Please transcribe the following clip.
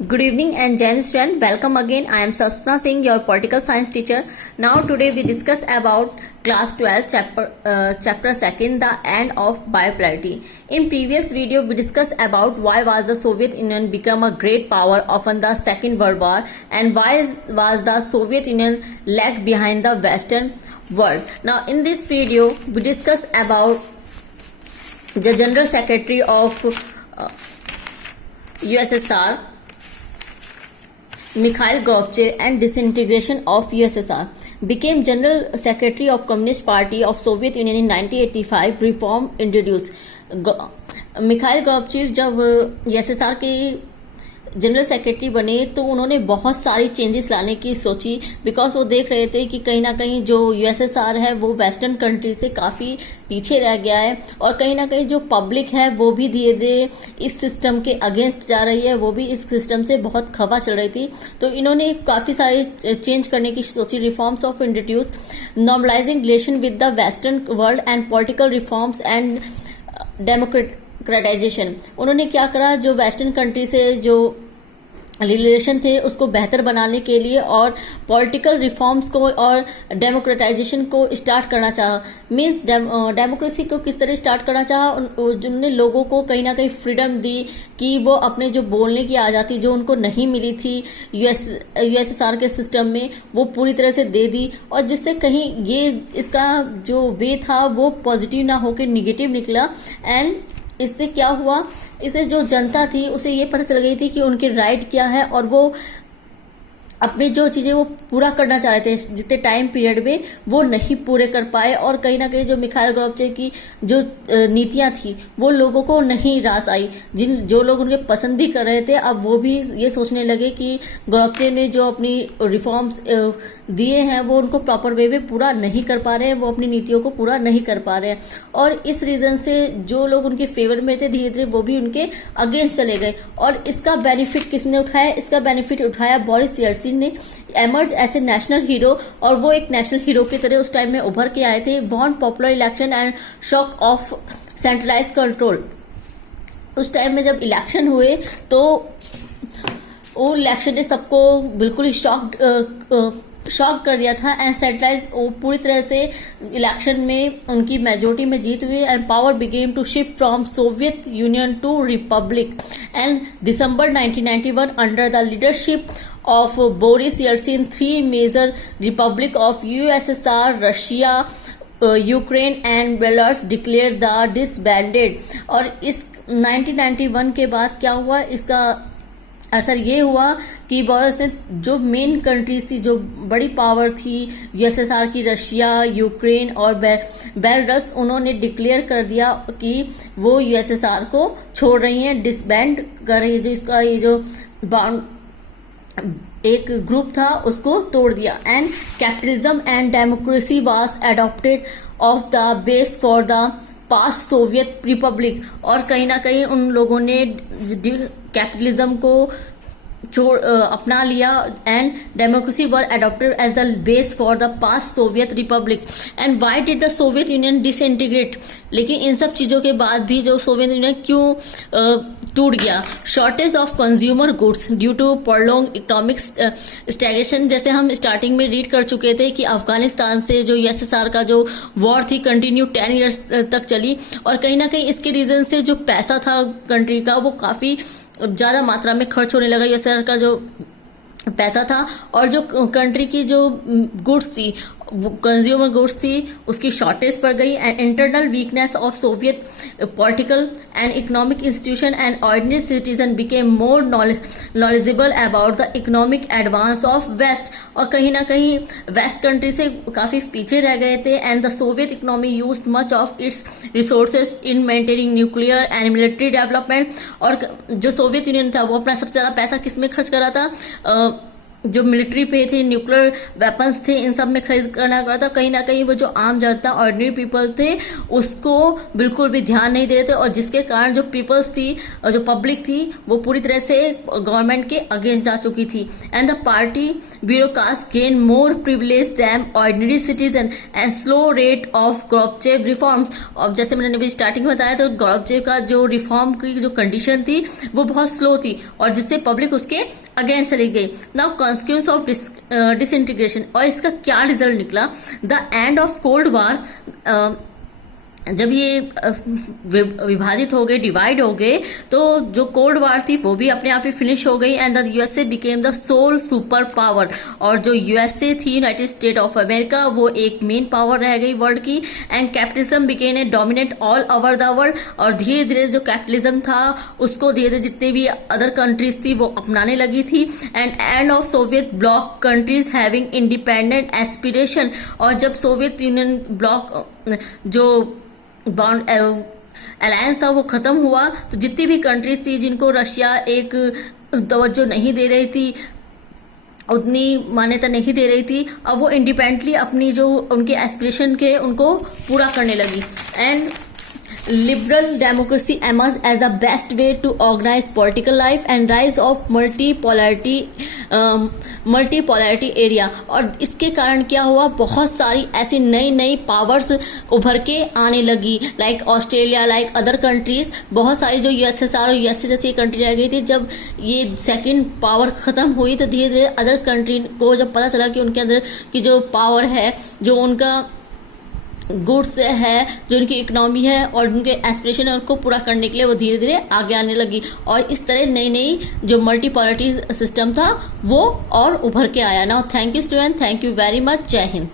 Good evening and Jain student. Welcome again. I am Saspna Singh, your political science teacher. Now today we discuss about class 12 chapter 2, the end of bipolarity. In previous video we discussed about why was the Soviet Union become a great power often the Second World War, and why was the Soviet Union lag behind the Western world. Now in this video we discuss about the General Secretary of USSR, Mikhail Gorbachev, and disintegration of USSR. Became General Secretary of Communist Party of Soviet Union in 1985. Reform introduced. Mikhail Gorbachev जब USSR के general secretary बने तो उन्होंने बहुत सारी changes लाने की सोची, because वो देख रहे थे कि कहीं ना कहीं जो यूएसएसआर है वो वेस्टर्न कंट्री से काफ़ी पीछे रह गया है, और कहीं ना कहीं जो पब्लिक है वो भी धीरे धीरे इस सिस्टम के अगेंस्ट जा रही है, वो भी इस सिस्टम से बहुत खफा चल रही थी। तो इन्होंने काफ़ी सारी चेंज करने की सोची। Reforms of introduce, normalizing relation with the western world and political reforms and democratization. उन्होंने क्या करा, जो वेस्टर्न कंट्री से जो रिलेशन थे उसको बेहतर बनाने के लिए और पॉलिटिकल रिफॉर्म्स को और डेमोक्रेटाइजेशन को स्टार्ट करना चाहा। मीन्स डेमोक्रेसी को किस तरह स्टार्ट करना चाहा, उन्होंने लोगों को कहीं ना कहीं फ्रीडम दी कि वो अपने जो बोलने की आज़ादी जो उनको नहीं मिली थी यूएसएसआर के सिस्टम में, वो पूरी तरह से दे दी, और जिससे कहीं ये इसका जो वे था वो पॉजिटिव ना होकर निगेटिव निकला। एंड इससे क्या हुआ, इसे जो जनता थी उसे ये पता चल गई थी कि उनके राइट क्या है, और वो अपनी जो चीज़ें वो पूरा करना चाह रहे थे जितने टाइम पीरियड में वो नहीं पूरे कर पाए। और कहीं ना कहीं जो मिखाइल गोर्बाचेव की जो नीतियां थी वो लोगों को नहीं रास आई। जो लोग उनके पसंद भी कर रहे थे, अब वो भी ये सोचने लगे कि गोर्बाचेव ने जो अपनी रिफॉर्म्स दिए हैं वो उनको प्रॉपर वे में पूरा नहीं कर पा रहे हैं, वो अपनी नीतियों को पूरा नहीं कर पा रहे हैं। और इस रीज़न से जो लोग उनके फेवर में थे धीरे धीरे वो भी उनके अगेंस्ट चले गए। और इसका बेनिफिट किसने उठाया, इसका बेनिफिट उठाया बोरिस येल्सिन ने। एमर्ज ऐसे नेशनल हीरो, और वो एक नेशनल हीरो की तरह उस टाइम में उभर के आए थे। Won popular election and shock of centralize control. उस टाइम में जब इलेक्शन हुए तो वो इलेक्शन ने सबको बिल्कुल शॉक कर दिया था। एंड सेंट्रलाइज पूरी तरह से इलेक्शन में उनकी मेजोरिटी में जीत हुई, and power began to shift from Soviet Union to republic. And December 1991 under the leadership of Boris Yeltsin, three major republic of USSR, Russia, Ukraine and Belarus declare the disbanded. और इस 1991 के बाद क्या हुआ, इसका असर ये हुआ कि बहुत से जो मेन कंट्रीज थी, जो बड़ी पावर थी यूएसएसआर की, रशिया, यूक्रेन और बेलारूस, उन्होंने डिक्लेयर कर दिया कि वो यूएसएसआर को छोड़ रही हैं, डिसबैंड कर रही है। जो इसका ये जो एक ग्रुप था उसको तोड़ दिया। And capitalism and democracy was adopted of the base for the past Soviet Republic. और कहीं ना कहीं उन लोगों ने कैपिटलिज्म को अपना लिया, and democracy were adopted as the base for the past Soviet republic. And why did the Soviet Union disintegrate. लेकिन इन सब चीज़ों के बाद भी जो सोवियत यूनियन क्यों टूट गया, shortage of consumer goods due to prolong economic stagnation. जैसे हम स्टार्टिंग में रीड कर चुके थे कि अफगानिस्तान से जो यूएसएसआर का जो वॉर थी कंटिन्यू 10 ईयर्स तक चली, और कहीं ना कहीं इसके रीजन से जो पैसा था कंट्री का वो काफ़ी ज़्यादा मात्रा में खर्च होने लगा। यूएसएसआर का जो पैसा था और जो कंट्री की जो गुड्स थी, कंज्यूमर गुड्स थी, उसकी शॉर्टेज पड़ गई। And internal weakness of Soviet political and economic institution and ordinary citizen became more knowledgeable about the economic advance of west. और कहीं ना कहीं वेस्ट कंट्री से काफ़ी पीछे रह गए थे। And the Soviet economy used much of its resources in maintaining nuclear and military development. और जो सोवियत यूनियन था वो अपना सबसे ज़्यादा पैसा किस में खर्च कर रहा था, जो मिलिट्री पे थे, न्यूक्लियर वेपन्स थे, इन सब में खरीद करना पड़ा था। कहीं ना कहीं वो जो आम जनता, ऑर्डिनरी पीपल थे, उसको बिल्कुल भी ध्यान नहीं दे रहे थे, और जिसके कारण जो पीपल्स थी और जो पब्लिक थी वो पूरी तरह से गवर्नमेंट के अगेंस्ट जा चुकी थी। And the party bureaucrats gain more privilege than ordinary citizen and slow rate of Gorbachev reforms. और जैसे मैंने अभी स्टार्टिंग में बताया, तो गोर्बाचेव का जो रिफॉर्म की जो कंडीशन थी वो बहुत स्लो थी, और जिससे पब्लिक उसके अगेंस्ट चली गई। नाउ कॉन्सिक्वेंस ऑफ डिसइंटीग्रेशन, और इसका क्या रिजल्ट निकला? The end of cold war. जब ये विभाजित हो गए, डिवाइड हो गए, तो जो कोल्ड वार थी वो भी अपने आप ही फिनिश हो गई, and the USA became the sole super power. और जो यूएसए थी, यूनाइटेड स्टेट ऑफ अमेरिका, वो एक मेन पावर रह गई वर्ल्ड की, and capitalism became a dominate all over the world. और धीरे धीरे जो कैपिटलिज्म था उसको धीरे धीरे जितनी भी अदर कंट्रीज थी वो अपनाने लगी थी। End of Soviet block countries having independent aspiration. और जब सोवियत यूनियन ब्लॉक जो बॉन्ड अलायंस था वो खत्म हुआ, तो जितनी भी कंट्रीज थी जिनको रशिया एक तवज्जो नहीं दे रही थी, उतनी मान्यता नहीं दे रही थी, अब वो इंडिपेंडेंटली अपनी जो उनके एस्पिरेशन के उनको पूरा करने लगी। And liberal democracy emerged as the best way to organize political life and rise of multipolarity area। और इसके कारण क्या हुआ, बहुत सारी ऐसी नई नई पावर्स उभर के आने लगी, like Australia, like other countries, बहुत सारी जो यूएसएसआर और यूएसए जैसी कंट्री रह गई थी। जब ये सेकंड पावर खत्म हुई तो धीरे धीरे अदर्स कंट्री को जब पता चला कि उनके अंदर की जो पावर है, जो उनका गुड्स है, जो उनकी इकोनॉमी है और उनके एस्पिरेशन है, उनको पूरा करने के लिए वो धीरे धीरे आगे आने लगी। और इस तरह नई नई जो मल्टीपोलैरिटी सिस्टम था वो और उभर के आया। Now thank you student, thank you very much, जय हिंद।